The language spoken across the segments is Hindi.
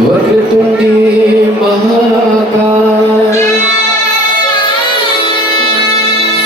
वक्रतुंडी महाकाय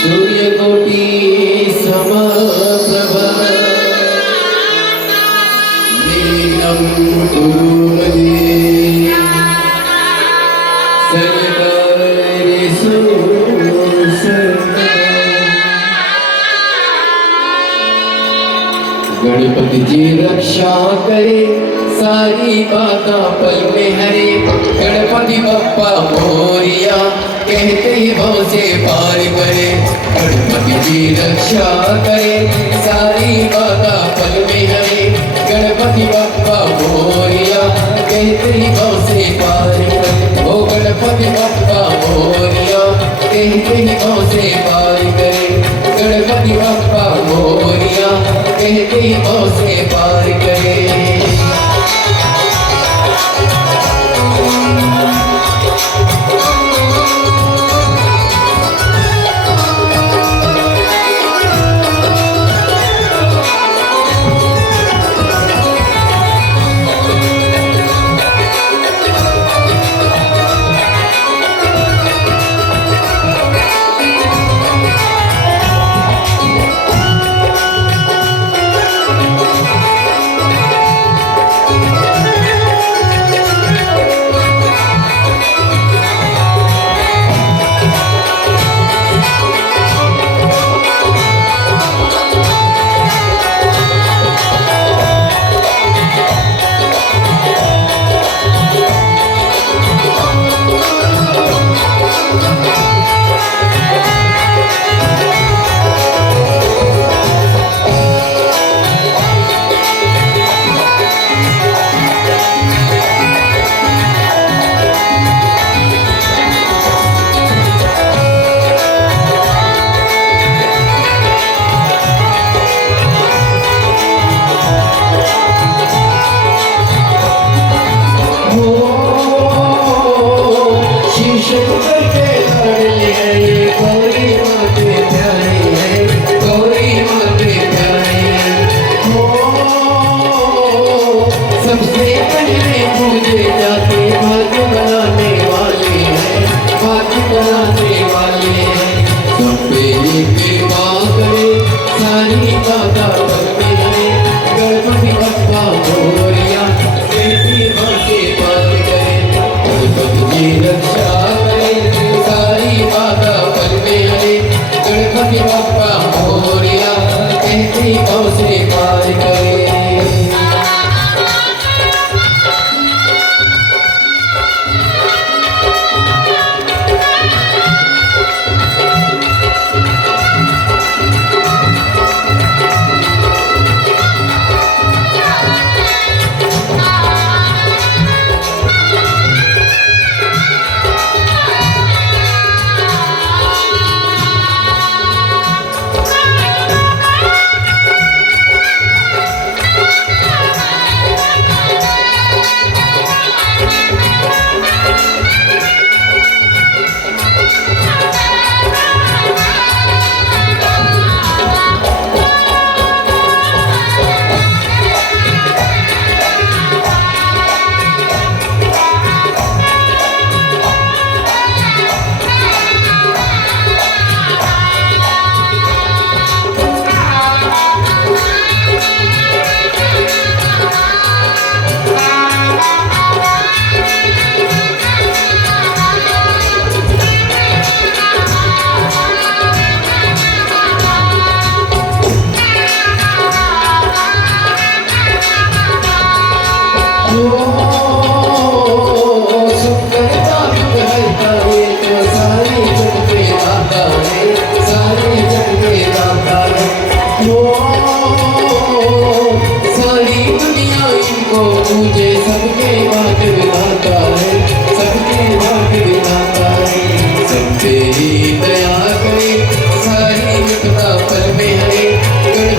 सूर्यकोटि समप्रभ निर्विघ्नं कुरु मे सर्वकार्येषु सर्वदा। गणपति जी रक्षा करे सारी बाता पल में हरे। गणपति बप्पा मोरिया कहते ही भव से पार करे। गणपति जी रक्षा करे सारी बाता पल में हरे। गणपति बप्पा मोरिया कहते ही भव से पार करे। ओ गणपति बप्पा मोरिया कहते ही भव से पार करे। गणपति बप्पा मोरिया कहते ही भव से पार करे।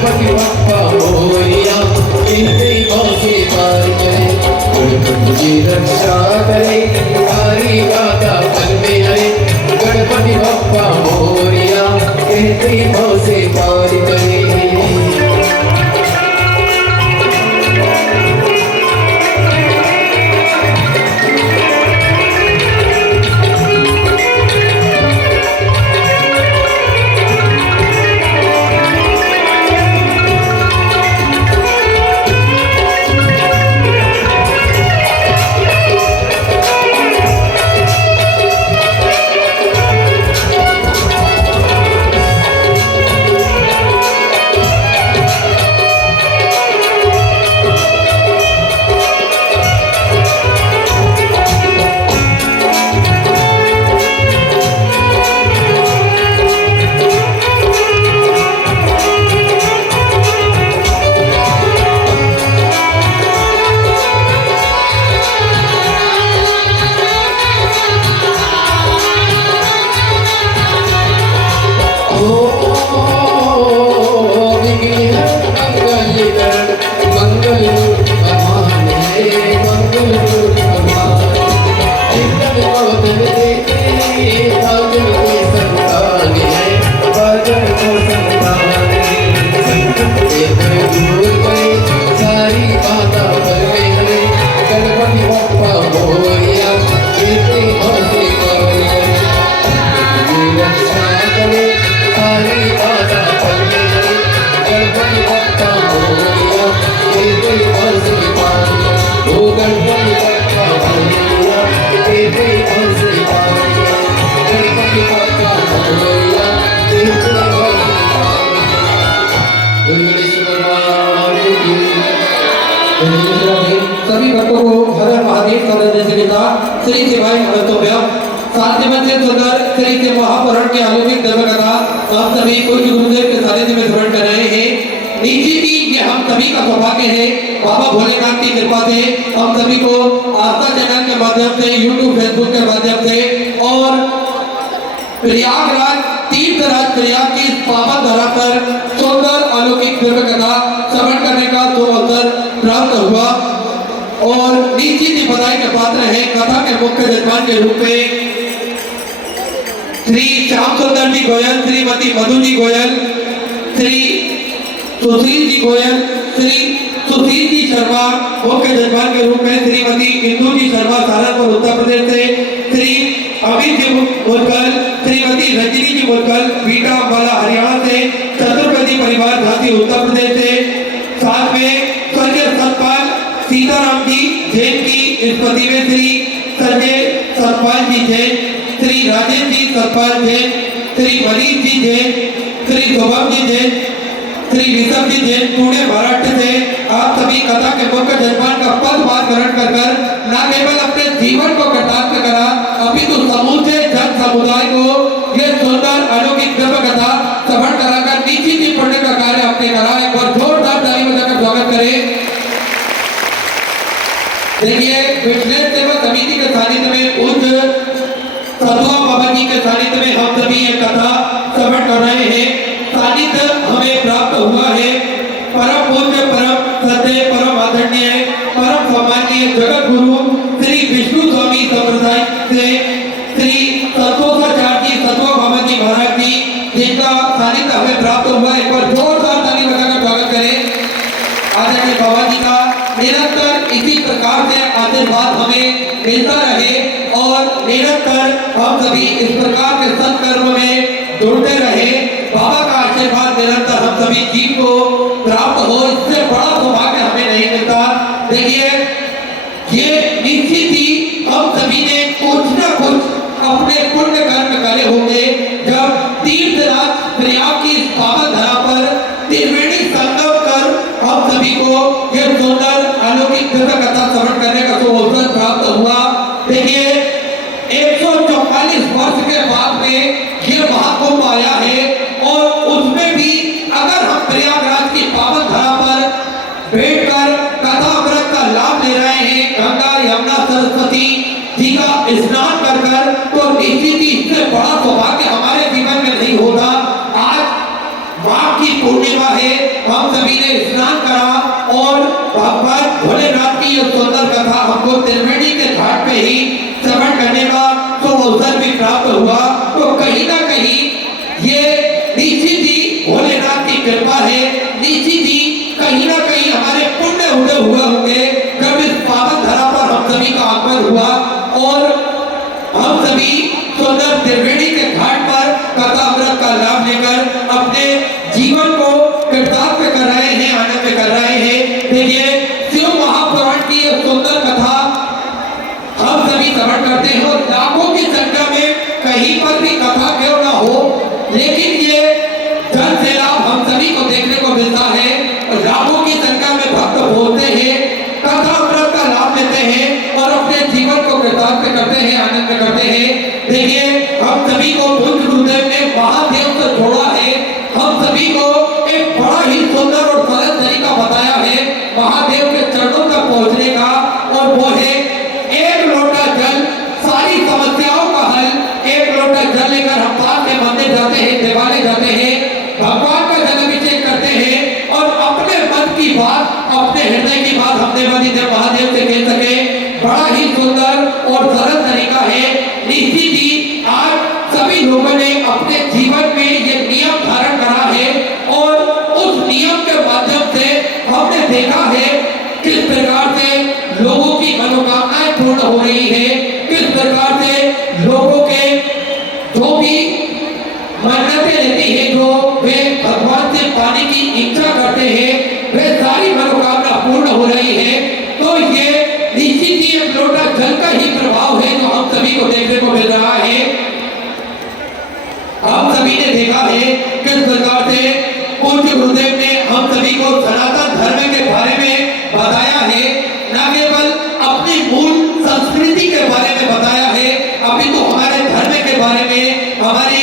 गणपति बप्पा मोरिया कहते से पार करे। गणपति जी रक्षा करे सारी बाधा पल में हरे। गणपति बप्पा मोरिया कहते से पार करे। सभी भक्तों को हर हर महादेव सदन से गीता श्री शिवाय नमस्तोभ्य। शांतिमन से सुंदर श्री से महापुराण के अलौकिक धर्म कथा हम सभी कुछ गुरुदेव के सानिध्य में श्रवण कर रहे हैं। निश्चित ही ये हम सभी का सौभाग्य है। बाबा भोलेनाथ की कृपा से हम सभी को आस्था चैनल के माध्यम से, यूट्यूब फेसबुक के माध्यम से और प्रयागराज तीर्थराज प्रयाग की पावन धरा पर सुंदर अलौकिक धर्म कथा श्रवण करने का तो अवसर प्राप्त हुआ और निश्चित ही बधाई के पात्र है। कथा के मुख्य यजमान के रूप में श्री श्याम सुंदर जी गोयल, श्रीमती मधु जी गोयल, श्री सुशील जी गोयल, श्री सुशील जी शर्मा मुख्य यजमान के रूप में, श्रीमती इंदू जी शर्मा सहारनपुर उत्तर प्रदेश से, श्री अमित जी मुदगल, श्रीमती रजनी जी मुदगल बीटा अम्बाला हरियाणा से, चतुर्वेदी परिवार झांसी उत्तर प्रदेश से, साथ में स्वर्गीय सतपाल सीताराम जी जैन की स्मृति में श्री संजय सतपाल जी जैन, श्री राजेश जी सतपाल जैन, श्री मनीष जी जैन, श्री शोभम जी जैन, श्री ऋषभ जी जैन पुणे महाराष्ट्र से आप सभी कथा के मुख्य यजमान का पदभार ग्रहण कर न केवल अपने जीवन को कृतार्थ करा अपितु समूचे जन समुदाय को यह सुंदर अलौकिक दिव्य कथा श्रवण कराकर निश्चित ही पुण्य का कार्य आपने करा। एक बार जोरदार ताली बजाकर स्वागत करें। देखिए विश्लेष सेवा समिति के सानिध्य में उच्च सतुआ बाबा जी के सानिध्य में हम सभी ये कथा श्रवण कर रहे हैं। सानिध्य हमें प्राप्त हुआ है परम पूज्य, परम सत्य, परम आदरणीय, परम सम्माननीय जगत गुरु श्री विष्णु स्वामी संप्रदाय से श्री संतोषाचार्य जी सतुआ बाबा जी महाराज जी, जिनका सानिध्य हमें प्राप्त हुआ है। एक बार जोरदार ताली बजाकर स्वागत करें। आदरणीय बाबा जी का निरंतर इसी प्रकार से आशीर्वाद हमें मिलता रहे और निरंतर हम सभी इस प्रकार के सत्कर्म में जुड़ते रहे। बाबा का आशीर्वाद निरंतर हम सभी जीव को प्राप्त हो, इससे बड़ा सौभाग्य हमें नहीं मिलता। देखिए ये निश्चित ही हम सभी ने कुछ न कुछ अपने पुण्य कर्म करे होंगे जब तीर्थराज प्रयाग की पावन धरा पर त्रिवेणी संगम कर हम सभी को यह सुंदर अलौकिक दिव्य कथा श्रवण करने का तो अवसर प्राप्त हुआ। देखिए 144 वर्ष के बाद में यह महाकुंभ आया है और उसमें भी अगर हम प्रयागराज की पावन धरा पर बैठकर कथा अमृत का लाभ त्रिवेणी के घाट पे ही श्रवण करने का तो अवसर भी प्राप्त हुआ। तो कहीं ना कहीं ये निश्चित ही भोलेनाथ की कृपा है, निश्चित ही कहीं ना कहीं हमारे पुण्य उदय हुए होंगे जब इस पावन धरा पर हम सभी का आगमन हुआ और हम सभी सुंदर त्रिवेणी के घाट पर कथा अमृत का लाभ लेकर अपने जीवन को कृतार्थ कर रहे हैं, आनंद कर रहे हैं। देखिए शिव महापुराण की ये सुंदर कथा हम सभी श्रवण करते हैं और लाखों की संख्या में कहीं पर भी कथा क्यों ना हो, लेकिन ये जन से लाभ हम सभी को देखने को मिलता है। लाखों की संख्या में भक्त बोलते हैं, कथा अमृत का लाभ लेते हैं और अपने जीवन को कृतार्थ करते हैं, आनंद करते हैं। देखिए हम सभी को बुद्ध गुरुदेव ने महादेव से जोड़ा है, हम सभी को एक बड़ा ही सुंदर और सरल तरीका बताया है महादेव के चरणों तक पहुंचने का, और वो है एक लोटा जल सारी समस्याओं का हल। एक लोटा जल लेकर हम पास के मंदिर जाते हैं, देवालय जाते हैं, भगवान का जलाभिषेक करते हैं और अपने मन की बात, अपने हृदय की बात हम देवाधिदेव महादेव से कह सके। बड़ा ही सुंदर और सरल तरीका है। निश्चित ही आज सभी लोगों ने अपने जीवन में ये नियम धारण करा है और उस नियम के माध्यम से हमने देखा है किस प्रकार से लोगों की मनोकामनाएं पूर्ण हो रही है, किस प्रकार से लोगों के जो भी मन्नतें रहती है, जो वे भगवान से पाने की इच्छा करते हैं, वे सारी मनोकामना पूर्ण हो रही है। तो ये निश्चित ही एक लोटा जल का ही प्रभाव है जो हम सभी को देखने को मिल रहा है। हम सभी ने देखा है किस प्रकार से पूज्य गुरुदेव ने हम सभी को सनातन धर्म के बारे में बताया है, न केवल अपनी मूल संस्कृति के बारे में बताया है, अभी तो हमारे धर्म के बारे में, हमारी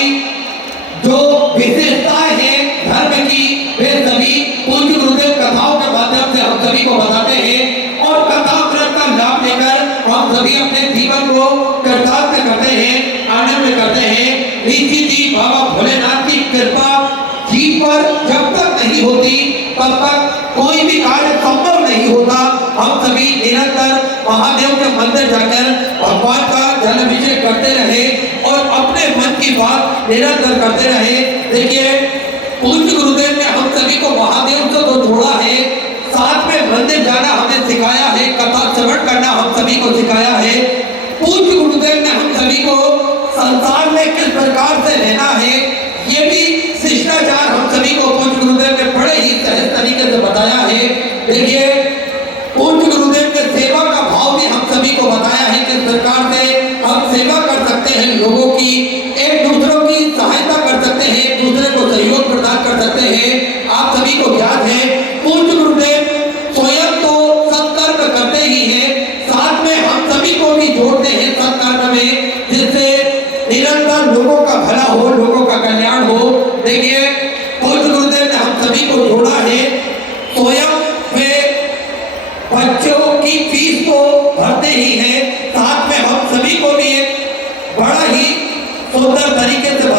जो विशेषताएं हैं धर्म की, वे सभी पूज्य गुरुदेव कथाओं के माध्यम से हम सभी को बताते हैं और कथा अमृत का लाभ लेकर हम सभी अपने जीवन को कृतार्थ करते हैं, आनंद करते हैं। निश्चित ही बाबा भोलेनाथ की कृपा जीव पर जब तक नहीं होती तब तक कोई भी कार्य संभव नहीं होता। हम सभी निरंतर महादेव के मंदिर जाकर भगवान का जलाभिषेक करते रहे और अपने मन की बात निरंतर करते रहे। देखिए पूज्य गुरुदेव ने हम सभी को महादेव से तो जोड़ा है, साथ में मंदिर जाना हमें सिखाया है, कथा श्रवण करना हम सभी को सिखाया है। पूज्य गुरुदेव ने हम सभी को संसार में किस प्रकार से रहना है, ये भी शिष्टाचार हम सभी को पूज्य गुरुदेव ने बड़े ही सहज तरीके से बताया है। देखिए पूज्य गुरुदेव ने सेवा का भाव भी हम सभी को बताया है, किस प्रकार से हम सेवा कर सकते हैं, लोगों की एक दूसरों की सहायता कर सकते हैं, एक दूसरे को सहयोग प्रदान कर सकते हैं। आप सभी को याद है पूज्य गुरुदेव स्वयं तो सत्कर्म करते ही हैं, साथ में हम सभी को भी जोड़ते हैं सत्कर्म में, जिससे निरंतर लोगों का भला हो, लोगों का कल्याण हो। देखिए पूज्य गुरुदेव ने हम सभी को जोड़ा है, स्वयं वे बच्चों की फीस को भरते ही हैं, साथ में हम सभी को भी एक बड़ा ही सुंदर तरीके से